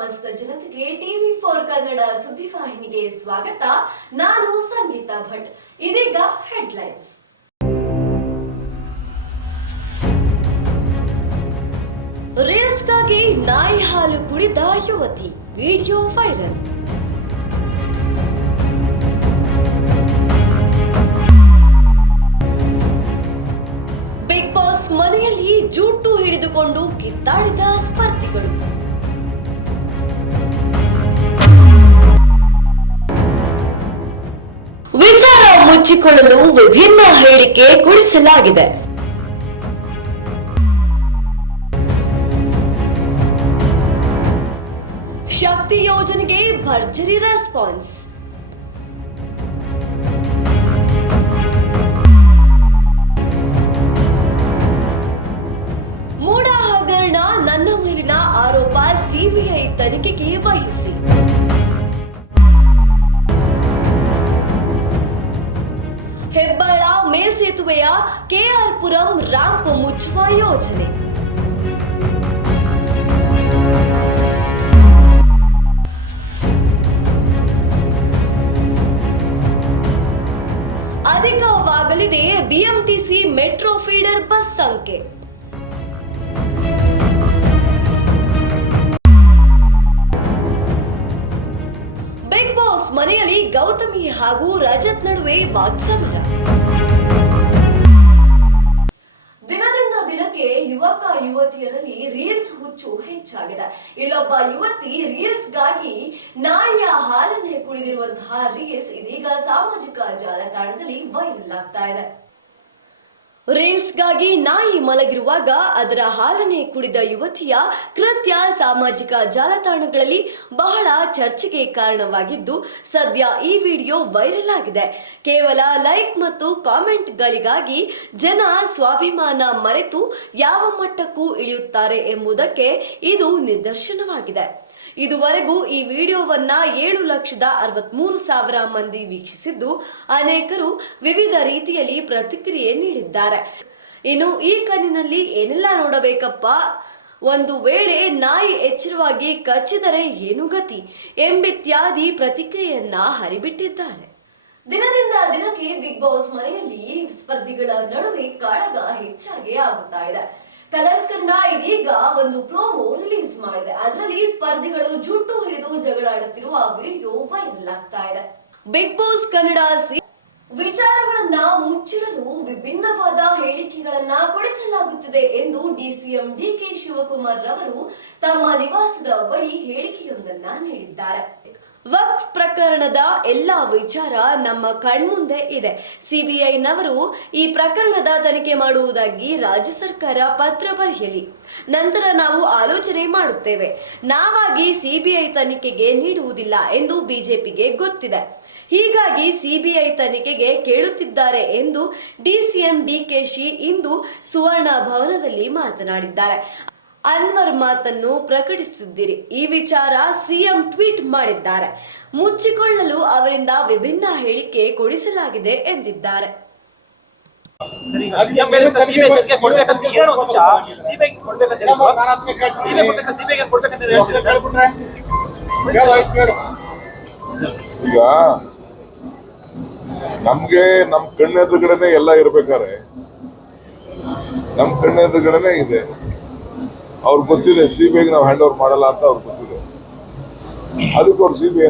ಸಮಸ್ತ ಜನತೆಗೆ TV four Kannada ಸುದ್ದಿ ವಾಹಿನಿಗೆ ಸ್ವಾಗತ. ನಾನು ಸಂಗೀತಾ ಭಟ್. ಇದೀಗ ಹೆಡ್ಲೈನ್ಸ್. ರೀಲ್ಸ್ಗಾಗಿ ನಾಯಿ ಹಾಲು ಕುಡಿದ ಯುವತಿ. Video viral. ಬಿಗ್ ಬಾಸ್ ಮನೆಯಲ್ಲಿ ಜೂಟು ಹಿಡಿದುಕೊಂಡು ಕಿತ್ತಾಡಿದ ಸ್ಪರ್ಧಿಗಳು. ಮುಚ್ಚಿಕೊಳ್ಳಲು ವಿಭಿನ್ನ ಹೇಳಿಕೆ ಕೊಡಿಸಲಾಗಿದೆ. ಶಕ್ತಿ ಯೋಜನೆಗೆ ಭರ್ಜರಿ ರೆಸ್ಪಾನ್ಸ್ ಮೂಡ ಹಗರಣ ನನ್ನ ಮೇಲಿನ ಆರೋಪ ಸಿಬಿಐ ತನಿಖೆಗೆ ವಹಿಸಿ. ಕೆಆರ್ ಪುರಂ ರ್ಯಾಂಪ್ ಮುಚ್ಚುವ ಯೋಜನೆ. ಅಧಿಕವಾಗಲಿದೆ ಬಿಎಂಟಿಸಿ ಮೆಟ್ರೋ ಫೀಡರ್ ಬಸ್ ಸಂಖ್ಯೆ. ಬಿಗ್ ಬಾಸ್ ಮನೆಯಲ್ಲಿ ಗೌತಮಿ ಹಾಗೂ ರಜತ್ ನಡುವೆ ವಾಕ್ಸಮರ. ಯುವಕ ಯುವತಿಯರಲ್ಲಿ ರೀಲ್ಸ್ ಹುಚ್ಚು ಹೆಚ್ಚಾಗಿದೆ. ಇಲ್ಲೊಬ್ಬ ಯುವತಿ ರೀಲ್ಸ್ಗಾಗಿ ನಾಯಿಯ ಹಾಲನ್ನೇ ಕುಡಿದಿರುವಂತಹ ರೀಲ್ಸ್ ಇದೀಗ ಸಾಮಾಜಿಕ ಜಾಲತಾಣದಲ್ಲಿ ವೈರಲ್ ಆಗ್ತಾ ಇದೆ. ರೀಲ್ಸ್ಗಾಗಿ ನಾಯಿ ಮಲಗಿರುವಾಗ ಅದರ ಹಾಲನ್ನೇ ಕುಡಿದ ಯುವತಿಯ ಕೃತ್ಯ ಸಾಮಾಜಿಕ ಜಾಲತಾಣಗಳಲ್ಲಿ ಬಹಳ ಚರ್ಚೆಗೆ ಕಾರಣವಾಗಿದ್ದು, ಸದ್ಯ ಈ ವಿಡಿಯೋ ವೈರಲ್ ಆಗಿದೆ. ಕೇವಲ ಲೈಕ್ ಮತ್ತು ಕಾಮೆಂಟ್ಗಳಿಗಾಗಿ ಜನ ಸ್ವಾಭಿಮಾನ ಮರೆತು ಯಾವ ಮಟ್ಟಕ್ಕೂ ಇಳಿಯುತ್ತಾರೆ ಎಂಬುದಕ್ಕೆ ಇದು ನಿದರ್ಶನವಾಗಿದೆ. ಇದುವರೆಗೂ ಈ ವಿಡಿಯೋವನ್ನ ಏಳು ಲಕ್ಷದ ಅರವತ್ಮೂರು ಸಾವಿರ ಮಂದಿ ವೀಕ್ಷಿಸಿದ್ದು, ಅನೇಕರು ವಿವಿಧ ರೀತಿಯಲ್ಲಿ ಪ್ರತಿಕ್ರಿಯೆ ನೀಡಿದ್ದಾರೆ. ಇನ್ನು ಈ ಕಣ್ಣಿನಲ್ಲಿ ಏನೆಲ್ಲ ನೋಡಬೇಕಪ್ಪ? ಒಂದು ವೇಳೆ ನಾಯಿ ಎಚ್ಚರವಾಗಿ ಕಚ್ಚಿದರೆ ಏನು ಗತಿ? ಎಂಬಿತ್ಯಾದಿ ಪ್ರತಿಕ್ರಿಯೆಯನ್ನ ಹರಿಬಿಟ್ಟಿದ್ದಾರೆ. ದಿನದಿಂದ ದಿನಕ್ಕೆ ಬಿಗ್ ಬಾಸ್ ಮನೆಯಲ್ಲಿ ಸ್ಪರ್ಧಿಗಳ ನಡುವೆ ಕಾಳಗ ಹೆಚ್ಚಾಗಿ ಆಗುತ್ತಾ ಇದೆ. ಕಲರ್ಸ್ ಕನ್ನಡ ಇದೀಗ ಒಂದು ಪ್ರೋಮೋ ರಿಲೀಸ್ ಮಾಡಿದೆ. ಅದರಲ್ಲಿ ಸ್ಪರ್ಧಿಗಳು ಜುಟ್ಟು ಹಿಡಿದು ಜಗಳಾಡುತ್ತಿರುವ ವಿಡಿಯೋ ವೈರಲ್ ಆಗ್ತಾ ಇದೆ. ಬಿಗ್ ಬಾಸ್ ಕನ್ನಡ ವಿಚಾರಗಳನ್ನ ಮುಚ್ಚಿಡಲು ವಿಭಿನ್ನವಾದ ಹೇಳಿಕೆಗಳನ್ನ ಕೊಡಿಸಲಾಗುತ್ತಿದೆ ಎಂದು ಡಿಸಿಎಂ ಡಿಕೆ ಶಿವಕುಮಾರ್ ರವರು ತಮ್ಮ ನಿವಾಸದ ಬಳಿ ಹೇಳಿಕೆಯೊಂದನ್ನ ನೀಡಿದ್ದಾರೆ. ವಕ್ಫ್ ಪ್ರಕರಣದ ಎಲ್ಲ ವಿಚಾರ ನಮ್ಮ ಕಣ್ಮುಂದೆ ಇದೆ. ಸಿಬಿಐನವರು ಈ ಪ್ರಕರಣದ ತನಿಖೆ ಮಾಡುವುದಾಗಿ ರಾಜ್ಯ ಸರ್ಕಾರ ಪತ್ರ ಬರೆಯಲಿ. ನಂತರ ನಾವು ಆಲೋಚನೆ ಮಾಡುತ್ತೇವೆ. ನಾವಾಗಿ ಸಿಬಿಐ ತನಿಖೆಗೆ ನೀಡುವುದಿಲ್ಲ ಎಂದು ಬಿಜೆಪಿಗೆ ಗೊತ್ತಿದೆ. ಹೀಗಾಗಿ ಸಿಬಿಐ ತನಿಖೆಗೆ ಕೇಳುತ್ತಿದ್ದಾರೆ ಎಂದು ಡಿಸಿಎಂ ಡಿಕೆಶಿ ಇಂದು ಸುವರ್ಣ ಭವನದಲ್ಲಿ ಮಾತನಾಡಿದ್ದಾರೆ. ಅನ್ವರ್ ಮಾತನ್ನು ಪ್ರಕಟಿಸಿದ್ದೀರಿ ಈ ವಿಚಾರ ಸಿಎಂ ಟ್ವೀಟ್ ಮಾಡಿದ್ದಾರೆ. ಮುಚ್ಚಿಕೊಳ್ಳಲು ಅವರಿಂದ ವಿಭಿನ್ನ ಹೇಳಿಕೆ ಕೊಡಿಸಲಾಗಿದೆ ಎಂದಿದ್ದಾರೆ. ಈಗ ನಮ್ಗೆ ನಮ್ ಕಣ್ಣೆದುರುಗಡೆನೆ ಎಲ್ಲ ಇರ್ಬೇಕಾರೆ. ನಮ್ ಕಣ್ಣೆದುರುಗಡೆನೆ ಇದೆ. ಅವ್ರಿಗೆ ಗೊತ್ತಿದೆ ಸಿಬಿಐಗೆ ನಾವು ಹ್ಯಾಂಡ್ ಓವರ್ ಮಾಡಲ್ಲ ಅಂತ ಅವ್ರಿಗೆ ಗೊತ್ತಿದೆ. ಅದಕ್ಕೆ ಅವ್ರು ಸಿ ಬಿ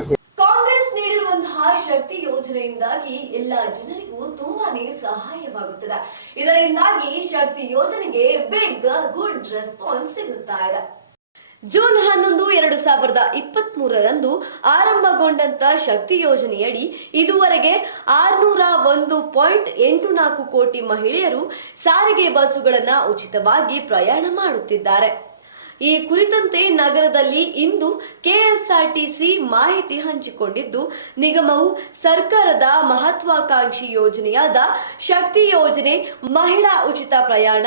ನೀಡಿರುವಂತಹ ಶಕ್ತಿ ಯೋಜನೆಯಿಂದಾಗಿ ಎಲ್ಲ ಜನರಿಗೂ ತುಂಬಾನೇ ಸಹಾಯವಾಗುತ್ತದೆ. ಇದರಿಂದಾಗಿ ಶಕ್ತಿ ಯೋಜನೆಗೆ ಬಿಗ್ ಗುಡ್ ರೆಸ್ಪಾನ್ಸ್ ಸಿಗುತ್ತಾ ಇದೆ. ಜೂನ್ ಹನ್ನೊಂದು, ಎರಡು ಸಾವಿರದ ಇಪ್ಪತ್ತ್ ಮೂರರಂದು ಆರಂಭಗೊಂಡಂತ ಶಕ್ತಿ ಯೋಜನೆಯಡಿ ಇದುವರೆಗೆ ಆರುನೂರ ಒಂದು ಪಾಯಿಂಟ್ ಎಂಟು ನಾಲ್ಕು ಕೋಟಿ ಮಹಿಳೆಯರು ಸಾರಿಗೆ ಬಸ್ಸುಗಳನ್ನು ಉಚಿತವಾಗಿ ಪ್ರಯಾಣ ಮಾಡುತ್ತಿದ್ದಾರೆ. ಈ ಕುರಿತಂತೆ ನಗರದಲ್ಲಿ ಇಂದು ಕೆಎಸ್ಆರ್ಟಿಸಿ ಮಾಹಿತಿ ಹಂಚಿಕೊಂಡಿದ್ದು, ನಿಗಮವು ಸರ್ಕಾರದ ಮಹತ್ವಾಕಾಂಕ್ಷಿ ಯೋಜನೆಯಾದ ಶಕ್ತಿ ಯೋಜನೆ ಮಹಿಳಾ ಉಚಿತ ಪ್ರಯಾಣ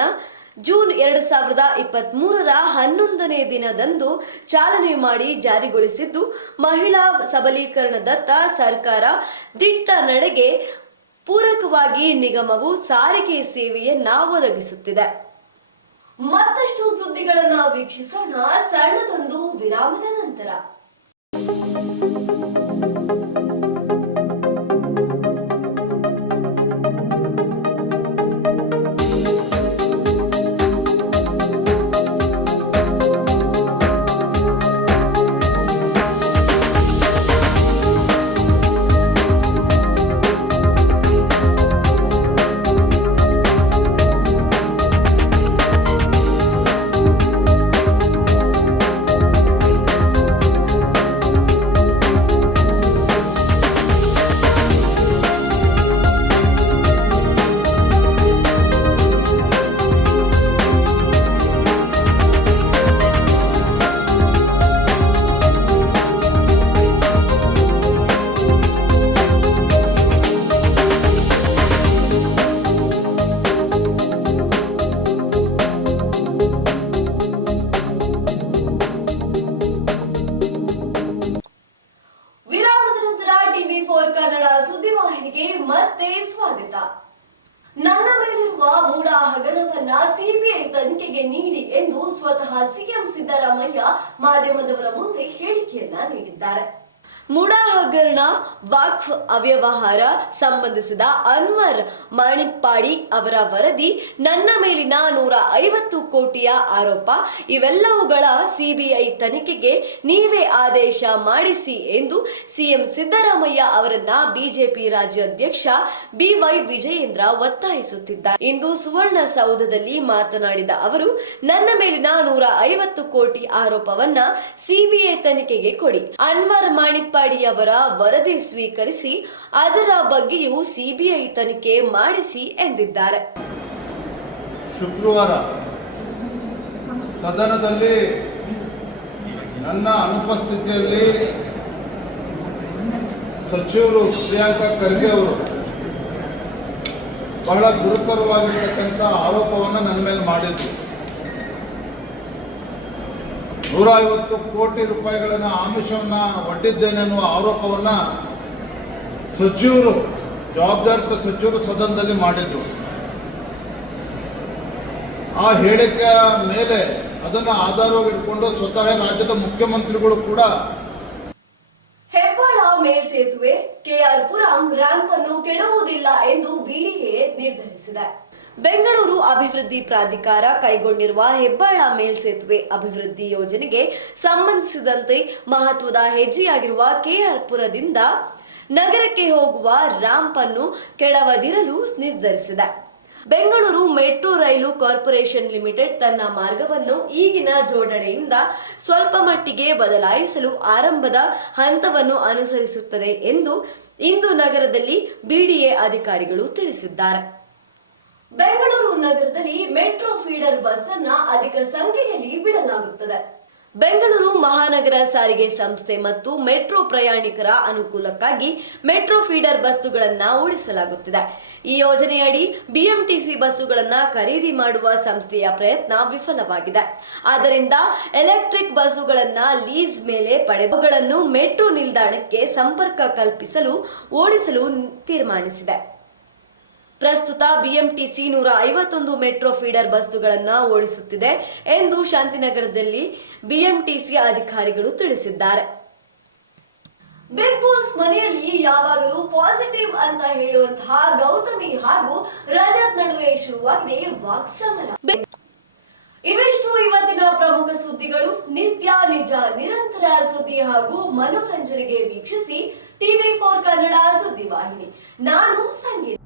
ಜೂನ್ ಎರಡು ಸಾವಿರದ ಇಪ್ಪತ್ತ್ ಮೂರರ ಹನ್ನೊಂದನೇ ದಿನದಂದು ಚಾಲನೆ ಮಾಡಿ ಜಾರಿಗೊಳಿಸಿದ್ದು, ಮಹಿಳಾ ಸಬಲೀಕರಣದತ್ತ ಸರ್ಕಾರ ದಿಟ್ಟ ನಡೆಗೆ ಪೂರಕವಾಗಿ ನಿಗಮವು ಸಾರಿಗೆ ಸೇವೆಯನ್ನ ಒದಗಿಸುತ್ತಿದೆ. ಮತ್ತಷ್ಟು ಸುದ್ದಿಗಳನ್ನ ವೀಕ್ಷಿಸೋಣ ಸಣ್ಣದೊಂದು ವಿರಾಮದ ನಂತರ. ಸಿಬಿಐ ತನಿಖೆಗೆ ನೀಡಿ ಎಂದು ಸ್ವತಃ ಸಿಎಂ ಸಿದ್ದರಾಮಯ್ಯ ಮಾಧ್ಯಮದವರ ಮುಂದೆ ಹೇಳಿಕೆಯನ್ನ ನೀಡಿದ್ದಾರೆ. ಮುಡಾ ಹಗರಣ ವಾಕ್ಫ್ ಅವ್ಯವಹಾರ ಸಂಬಂಧಿಸಿದ ಅನ್ವರ್ ಮಾಣಿಪ್ಪಾಡಿ ಅವರ ವರದಿ, ನನ್ನ ಮೇಲಿನ ನೂರ ಐವತ್ತು ಕೋಟಿಯ ಆರೋಪ, ಇವೆಲ್ಲವುಗಳ ಸಿಬಿಐ ತನಿಖೆಗೆ ನೀವೇ ಆದೇಶ ಮಾಡಿಸಿ ಎಂದು ಸಿಎಂ ಸಿದ್ದರಾಮಯ್ಯ ಅವರನ್ನ ಬಿಜೆಪಿ ರಾಜ್ಯಾಧ್ಯಕ್ಷ ಬಿವೈ ವಿಜಯೇಂದ್ರ ಒತ್ತಾಯಿಸುತ್ತಿದ್ದಾರೆ. ಇಂದು ಸುವರ್ಣಸೌಧದಲ್ಲಿ ಮಾತನಾಡಿದ ಅವರು, ನನ್ನ ಮೇಲಿನ ನೂರ ಐವತ್ತು ಕೋಟಿ ಆರೋಪವನ್ನ ಸಿಬಿಐ ತನಿಖೆಗೆ ಕೊಡಿ. ಅನ್ವರ್ ಮಾಣಿಪ್ಪಾಡಿಯವರ ವರದಿ ಸ್ವೀಕರಿಸಿ ಅದರ ಬಗ್ಗೆಯೂ ಸಿಬಿಐ ತನಿಖೆ ಮಾಡಿಸಿ ಎಂದಿದ್ದಾರೆ. ಶುಕ್ರವಾರ ಸದನದಲ್ಲಿ ನನ್ನ ಅನುಪಸ್ಥಿತಿಯಲ್ಲಿ ಸಚಿವರು ಪ್ರಿಯಾಂಕಾ ಖರ್ಗೆ ಅವರು ಬಹಳ ಗುರುತರವಾಗಿರ್ತಕ್ಕಂಥ ಆರೋಪವನ್ನು ನನ್ನ ಮೇಲೆ ಮಾಡಿದ್ರು. ನೂರ ಐವತ್ತು ಕೋಟಿ ರೂಪಾಯಿಗಳನ್ನು ಆಮಿಷವನ್ನು ಒಡ್ಡಿದ್ದೇನೆ ಅನ್ನುವ ಆರೋಪವನ್ನು ಸಚಿವರು, ಜವಾಬ್ದಾರಿತ ಸಚಿವರು ಸದನದಲ್ಲಿ ಮಾಡಿದ್ರು. ಆ ಹೇಳಿಕೆ ಮೇಲೆ ಅದನ್ನು ಆಧಾರವಾಗಿಟ್ಕೊಂಡು ಸ್ವತಃ ರಾಜ್ಯದ ಮುಖ್ಯಮಂತ್ರಿಗಳು ಕೂಡ ಹೆಬ್ಬಾಳ ಮೇಲ್ಸೇತುವೆ ಕೆಆರ್ ಪುರಂ ರ್ಯಾಂಪ್ ಅನ್ನು ಕೆಡುವುದಿಲ್ಲ ಎಂದು ಬಿಡಿಎ ನಿರ್ಧರಿಸಿದೆ. ಬೆಂಗಳೂರು ಅಭಿವೃದ್ಧಿ ಪ್ರಾಧಿಕಾರ ಕೈಗೊಂಡಿರುವ ಹೆಬ್ಬಾಳ ಮೇಲ್ಸೇತುವೆ ಅಭಿವೃದ್ಧಿ ಯೋಜನೆಗೆ ಸಂಬಂಧಿಸಿದಂತೆ ಮಹತ್ವದ ಹೆಜ್ಜೆಯಾಗಿರುವ ಕೆಆರ್ಪುರದಿಂದ ನಗರಕ್ಕೆ ಹೋಗುವ ರಾಂಪ್ ಅನ್ನು ಕೆಡವದಿರಲು ನಿರ್ಧರಿಸಿದೆ. ಬೆಂಗಳೂರು ಮೆಟ್ರೋ ರೈಲು ಕಾರ್ಪೊರೇಷನ್ ಲಿಮಿಟೆಡ್ ತನ್ನ ಮಾರ್ಗವನ್ನು ಈಗಿನ ಜೋಡಣೆಯಿಂದ ಸ್ವಲ್ಪ ಮಟ್ಟಿಗೆ ಬದಲಾಯಿಸಲು ಆರಂಭದ ಹಂತವನ್ನು ಅನುಸರಿಸುತ್ತದೆ ಎಂದು ಇಂದು ನಗರದಲ್ಲಿ ಬಿಡಿಎ ಅಧಿಕಾರಿಗಳು ತಿಳಿಸಿದ್ದಾರೆ. ಬೆಂಗಳೂರು ನಗರದಲ್ಲಿ ಮೆಟ್ರೋ ಫೀಡರ್ ಬಸ್ ಅನ್ನ ಅಧಿಕ ಸಂಖ್ಯೆಯಲ್ಲಿ ಬಿಡಲಾಗುತ್ತದೆ. ಬೆಂಗಳೂರು ಮಹಾನಗರ ಸಾರಿಗೆ ಸಂಸ್ಥೆ ಮತ್ತು ಮೆಟ್ರೋ ಪ್ರಯಾಣಿಕರ ಅನುಕೂಲಕ್ಕಾಗಿ ಮೆಟ್ರೋ ಫೀಡರ್ ಬಸ್ಸುಗಳನ್ನ ಓಡಿಸಲಾಗುತ್ತಿದೆ. ಈ ಯೋಜನೆಯಡಿ ಬಿಎಂಟಿಸಿ ಬಸ್ಸುಗಳನ್ನ ಖರೀದಿ ಮಾಡುವ ಸಂಸ್ಥೆಯ ಪ್ರಯತ್ನ ವಿಫಲವಾಗಿದೆ. ಆದ್ದರಿಂದ ಎಲೆಕ್ಟ್ರಿಕ್ ಬಸ್ಸುಗಳನ್ನ ಲೀಸ್ ಮೇಲೆ ಪಡೆದುಗಳನ್ನು ಮೆಟ್ರೋ ನಿಲ್ದಾಣಕ್ಕೆ ಸಂಪರ್ಕ ಕಲ್ಪಿಸಲು ಓಡಿಸಲು ತೀರ್ಮಾನಿಸಿದೆ. ಪ್ರಸ್ತುತ ಬಿಎಂಟಿಸಿ ನೂರ ಐವತ್ತೊಂದು ಮೆಟ್ರೋ ಫೀಡರ್ ಬಸ್ಸುಗಳನ್ನ ಓಡಿಸುತ್ತಿದೆ ಎಂದು ಶಾಂತಿನಗರದಲ್ಲಿ ಬಿಎಂಟಿಸಿ ಅಧಿಕಾರಿಗಳು ತಿಳಿಸಿದ್ದಾರೆ. ಬಿಗ್ ಬಾಸ್ ಮನೆಯಲ್ಲಿ ಯಾವಾಗಲೂ ಪಾಸಿಟಿವ್ ಅಂತ ಹೇಳುವಂತಹ ಗೌತಮಿ ಹಾಗೂ ರಜತ್ ನಡುವೆ ಶುರುವಾಗಿದೆ ವಾಕ್ಸಮರ ಇವೆಷ್ಟು ಇವತ್ತಿನ ಪ್ರಮುಖ ಸುದ್ದಿಗಳು. ನಿತ್ಯ, ನಿಜ, ನಿರಂತರ ಸುದ್ದಿ ಹಾಗೂ ಮನೋರಂಜನೆಗೆ ವೀಕ್ಷಿಸಿ ಟಿವಿ ಫೋರ್ ಕನ್ನಡ ಸುದ್ದಿವಾಹಿನಿ. ನಾನು ಸಂಗೀತ.